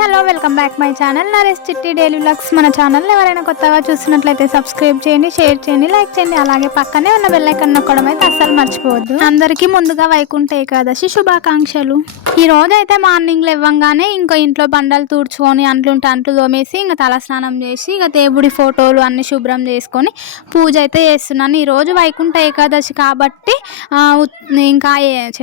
Hello welcome back my channel. Naresh Chitti daily vlogs మన channel ఎవరైనా కొత్తగా చూసినట్లయితే సబ్స్క్రైబ్ చేయండి షేర్ చేయండి లైక్ చేయండి. అలాగే పక్కనే ఉన్న బెల్లైకన్ నొక్కడం అయితే అస్సలు మర్చిపోవద్దు. అందరికీ ముందుగా వైకుంఠ ఏకాదశి శుభాకాంక్షలు. ఈ రోజు అయితే మార్నింగ్ లేవ్వంగానే ఇంకా ఇంట్లో బండలు తూడ్చుకొని అంట్లుంటే అంట్లు తోమేసి ఇంకా తల స్నానం చేసి ఇక దేవుడి ఫోటోలు అన్ని శుభ్రం చేసుకొని పూజ అయితే చేస్తున్నాను. ఈరోజు వైకుంఠ ఏకాదశి కాబట్టి ఇంకా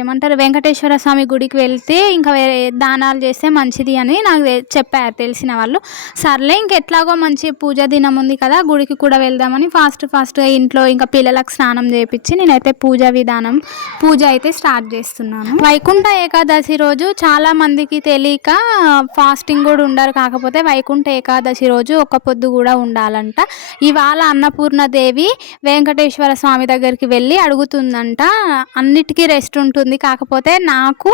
ఏమంటారు వెంకటేశ్వర స్వామి గుడికి వెళ్తే ఇంకా వేరే దానాలు చేస్తే మంచిది అని నాకు చెప్పారు తెలిసిన వాళ్ళు. సర్లే ఇంకెట్లాగో మంచి పూజ దినం ఉంది కదా గుడికి కూడా వెళ్దామని ఫాస్ట్ ఫాస్ట్గా ఇంట్లో ఇంకా పిల్లలకు స్నానం చేయించి నేనైతే పూజ విధానం పూజ అయితే స్టార్ట్ చేస్తున్నాను. వైకుంఠ ఏకాదశి రోజు చాలా మందికి తెలియక ఫాస్టింగ్ కూడా ఉండరు కాకపోతే వైకుంఠ ఏకాదశి రోజు ఒక్క పొద్దు కూడా ఉండాలంట. ఇవాళ అన్నపూర్ణ దేవి వెంకటేశ్వర స్వామి దగ్గరికి వెళ్ళి అడుగుతుందంట అన్నిటికీ రెస్ట్ ఉంటుంది. కాకపోతే నాకు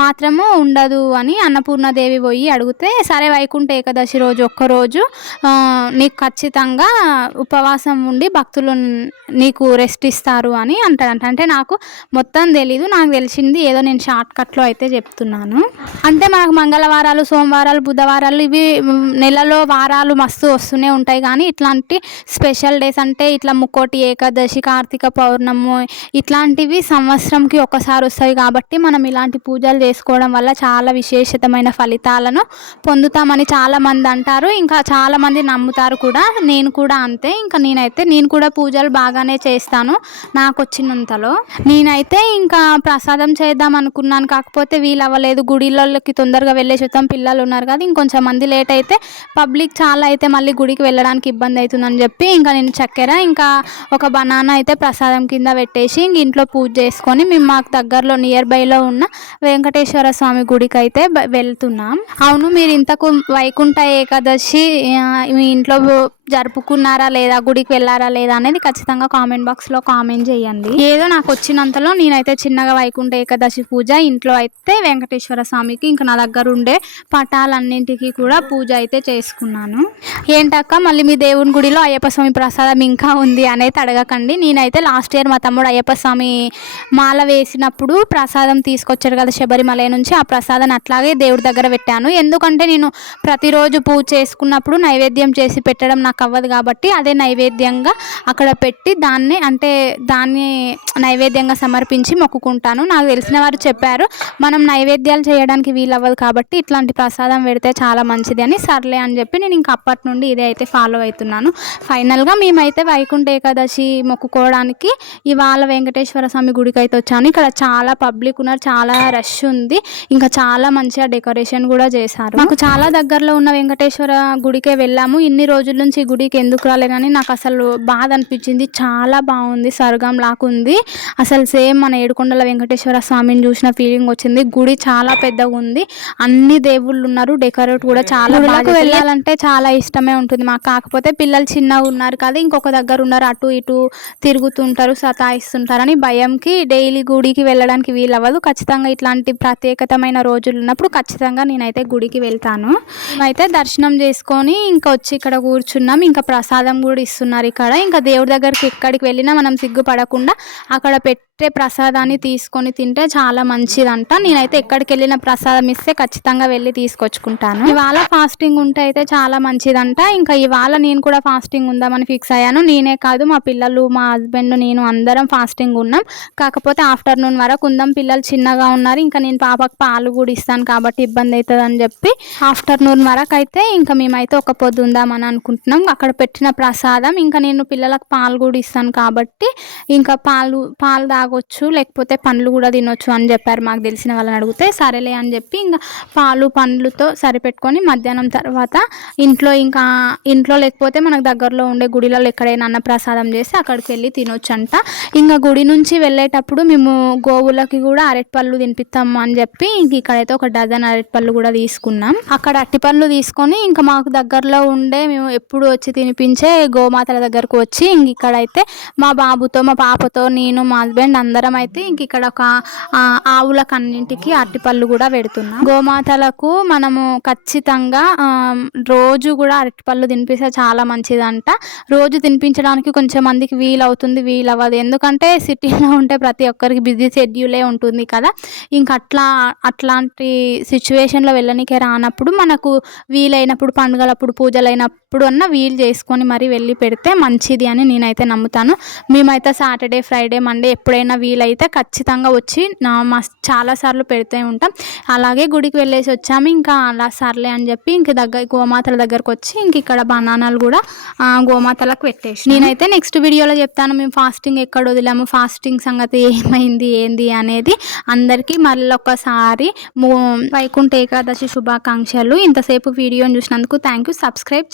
మాత్రము ఉండదు అని అన్నపూర్ణదేవి పోయి అడిగితే సరే వైకుంఠ ఏకాదశి రోజు ఒక్కరోజు నీకు ఖచ్చితంగా ఉపవాసం ఉండి భక్తులు నీకు రెస్ట్ ఇస్తారు అని అంటాడంట. అంటే నాకు మొత్తం తెలీదు నాకు తెలిసింది ఏదో నేను షార్ట్ కట్లో అయితే చెప్తున్నాను. అంటే మనకు మంగళవారాలు సోమవారాలు బుధవారాలు ఇవి నెలలో వారాలు మస్తు వస్తూనే ఉంటాయి. కానీ ఇట్లాంటి స్పెషల్ డేస్ అంటే ఇట్లా ముక్కోటి ఏకాదశి కార్తీక పౌర్ణము ఇట్లాంటివి సంవత్సరంకి ఒకసారి వస్తాయి. కాబట్టి మనం ఇలాంటి పూజలు చేసుకోవడం వల్ల చాలా విశేషతమైన ఫలితాలను పొందుతామని చాలామంది అంటారు. ఇంకా చాలామంది నమ్ముతారు కూడా. నేను కూడా అంతే. ఇంకా నేనైతే నేను కూడా పూజలు బాగానే చేస్తాను నాకు వచ్చినంతలో. నేనైతే ఇంకా ప్రసాదం చేద్దాం అనుకున్నాను. కాకపోతే వీలు అవ్వలేదు గుడిలోకి తొందరగా వెళ్ళేసి వస్తాం పిల్లలు ఉన్నారు కదా ఇంకొంచెం మంది లేట్ అయితే పబ్లిక్ చాలా అయితే మళ్ళీ గుడికి వెళ్ళడానికి ఇబ్బంది అవుతుందని చెప్పి ఇంకా నేను చక్కెర ఇంకా ఒక బనానా అయితే ప్రసాదం కింద పెట్టేసి ఇంక ఇంట్లో పూజ చేసుకొని మేము మాకు దగ్గరలో నియర్ బైలో ఉన్న వెంకటేశ్వర స్వామి గుడికి అయితే వెళ్తున్నాం. అవును మీరు ఇంతకు వైకుంఠ ఏకాదశి మీ ఇంట్లో జరుపుకున్నారా లేదా? గుడికి వెళ్ళారా లేదా అనేది ఖచ్చితంగా కామెంట్ బాక్స్లో కామెంట్ చేయండి. ఏదో నాకు వచ్చినంతలో నేనైతే చిన్నగా వైకుంఠ ఏకాదశి పూజ ఇంట్లో అయితే వెంకటేశ్వర స్వామికి ఇంకా నా దగ్గర ఉండే పటాలన్నింటికి కూడా పూజ అయితే చేసుకున్నాను. ఏంటక్క మళ్ళీ మీ దేవుని గుడిలో అయ్యప్ప స్వామి ప్రసాదం ఇంకా ఉంది అనేది అడగకండి. నేనైతే లాస్ట్ ఇయర్ మా తమ్ముడు అయ్యప్ప స్వామి మాల వేసినప్పుడు ప్రసాదం తీసుకొచ్చాడు కదా శబరిమల నుంచి ఆ ప్రసాదాన్ని అట్లాగే దేవుడి దగ్గర పెట్టాను. ఎందుకంటే నేను ప్రతిరోజు పూజ చేసుకున్నప్పుడు నైవేద్యం చేసి పెట్టడం నాకు అవ్వదు కాబట్టి అదే నైవేద్యంగా అక్కడ పెట్టి దాన్ని అంటే దాన్ని నైవేద్యంగా సమర్పించి మొక్కుకుంటాను. నాకు తెలిసిన వారు చెప్పారు మనం నైవేద్యాలు చేయడానికి వీలు అవ్వదు కాబట్టి ఇట్లాంటి ప్రసాదం పెడితే చాలా మంచిది అని. సర్లే అని చెప్పి నేను ఇంకా అప్పటి నుండి ఇదే అయితే ఫాలో అవుతున్నాను. ఫైనల్గా మేమైతే వైకుంఠ ఏకాదశి మొక్కుకోవడానికి ఇవాళ వెంకటేశ్వర స్వామి గుడికి అయితే వచ్చాను. ఇక్కడ చాలా పబ్లిక్ ఉన్నారు చాలా రష్ ఉంది. ఇంకా చాలా మంచిగా డెకరేషన్ కూడా చేశారు. మాకు చాలా దగ్గరలో ఉన్న వెంకటేశ్వర గుడికే వెళ్ళాము. ఇన్ని రోజుల నుంచి గుడికి ఎందుకు రాలేదని నాకు అసలు బాధ అనిపించింది. చాలా బాగుంది స్వర్గం లాకుంది అసలు సేమ్ మన ఏడుకొండల వెంకటేశ్వర స్వామిని చూసిన ఫీలింగ్ వచ్చింది. గుడి చాలా పెద్దగా ఉంది. అన్ని దేవుళ్ళు ఉన్నారు. డెకరేట్ కూడా చాలా బాగా. వెళ్ళాలంటే చాలా ఇష్టమే ఉంటుంది మాకు. కాకపోతే పిల్లలు చిన్నగా ఉన్నారు కదా ఇంకొక దగ్గర ఉన్నారు. అటు ఇటు తిరుగుతుంటారు సతాయిస్తుంటారని భయంకి డైలీ గుడికి వెళ్ళడానికి వీలు అవ్వదు. ఖచ్చితంగా ఇట్లాంటి ప్రత్యేకతమైన రోజులు ఉన్నప్పుడు ఖచ్చితంగా నేనైతే గుడికి వెళ్తాను. అయితే దర్శనం చేసుకొని ఇంకా వచ్చి ఇక్కడ కూర్చున్నాం ఇంకా ప్రసాదం కూడా ఇస్తున్నారు ఇక్కడ. ఇంకా దేవుడి దగ్గరికి ఎక్కడికి వెళ్ళినా మనం సిగ్గుపడకుండా అక్కడ పెట్టే ప్రసాదాన్ని తీసుకొని తింటే చాలా మంచిదంట. నేనైతే ఎక్కడికి వెళ్ళిన ప్రసాదం ఇస్తే ఖచ్చితంగా వెళ్ళి తీసుకొచ్చుకుంటాను. ఇవాళ ఫాస్టింగ్ ఉంటే అయితే చాలా మంచిదంట. ఇంకా ఇవాళ నేను కూడా ఫాస్టింగ్ ఉందామని ఫిక్స్ అయ్యాను. నేనే కాదు మా పిల్లలు మా హస్బెండ్ నేను అందరం ఫాస్టింగ్ ఉన్నాం. కాకపోతే ఆఫ్టర్నూన్ వరకు ఉందాం. పిల్లలు చిన్నగా ఉన్నారు. ఇంకా నేను పాపకు పాలు కూడా ఇస్తాను కాబట్టి ఇబ్బంది అవుతుంది అని చెప్పి ఆఫ్టర్నూన్ వరకు అయితే ఇంకా మేమైతే ఒక పొద్దు ఉందామని అనుకుంటున్నాం. అక్కడ పెట్టిన ప్రసాదం ఇంకా నేను పిల్లలకు పాలు కూడా ఇస్తాను కాబట్టి ఇంకా పాలు పాలు తాగొచ్చు లేకపోతే పండ్లు కూడా తినొచ్చు అని చెప్పారు. మాకు తెలిసిన వాళ్ళని అడిగితే సరేలే అని చెప్పి ఇంకా పాలు పండ్లతో సరిపెట్టుకొని మధ్యాహ్నం తర్వాత ఇంట్లో ఇంకా ఇంట్లో లేకపోతే మనకు దగ్గరలో ఉండే గుడిలలో ఎక్కడైనా అన్న ప్రసాదం చేసి అక్కడికి వెళ్ళి తినొచ్చు అంట ఇంకా గుడి నుంచి వెళ్ళేటప్పుడు మేము గోవులకి కూడా అరటిపళ్ళు తినిపిస్తాం అని చెప్పి ఇంక ఇక్కడైతే ఒక డజన్ అరటిపళ్ళు కూడా తీసుకున్నాం. అక్కడ అరటిపళ్ళు తీసుకొని ఇంకా మాకు దగ్గరలో ఉండే మేము ఎప్పుడు వచ్చి తినిపించే గోమాతల దగ్గరకు వచ్చి ఇంక ఇక్కడైతే మా బాబుతో మా పాపతో నేను మా హస్బెండ్ అందరం అయితే ఇంక ఇక్కడ ఒక ఆవులకు అన్నింటికి అరటిపళ్ళు కూడా పెడుతున్నాం. గోమాతలకు మనము ఖచ్చితంగా రోజు కూడా అరటిపళ్ళు తినిపిస్తే చాలా మంచిదంట. రోజు తినిపించడానికి కొంచెం మందికి వీలు అవుతుంది వీలు అవ్వదు ఎందుకంటే సిటీలో ఉంటే ప్రతి ఒక్కరికి బిజీ షెడ్యూలే ఉంటుంది కదా. ఇంక అట్లా అట్లాంటి సిచ్యువేషన్లో వెళ్ళనికే రానప్పుడు మనకు వీలైనప్పుడు పండుగలప్పుడు పూజలైనప్పుడు అన్న వీలు చేసుకొని మరి వెళ్ళి పెడితే మంచిది అని నేనైతే నమ్ముతాను. మేమైతే సాటర్డే ఫ్రైడే మండే ఎప్పుడైనా వీలైతే ఖచ్చితంగా వచ్చి మా చాలాసార్లు పెడుతూ ఉంటాం. అలాగే గుడికి వెళ్ళేసి వచ్చాము. ఇంకా అలా సర్లే అని చెప్పి ఇంక దగ్గర గోమాతల దగ్గరకు వచ్చి ఇంక ఇక్కడ బనానాలు కూడా గోమాతలకు పెట్టేసి నేనైతే నెక్స్ట్ వీడియోలో చెప్తాను. మేము ఫాస్టింగ్ ఎక్కడ వదిలాము? ఫాస్టింగ్ సంగతి ఏమైంది? ఏంది? అనేది అందరికీ మళ్ళీ ఒకసారి వైకుంఠ ఏకాదశి శుభాకాంక్షలు. ఇంతసేపు వీడియోని చూసినందుకు థ్యాంక్ యూ సబ్స్క్రైబ్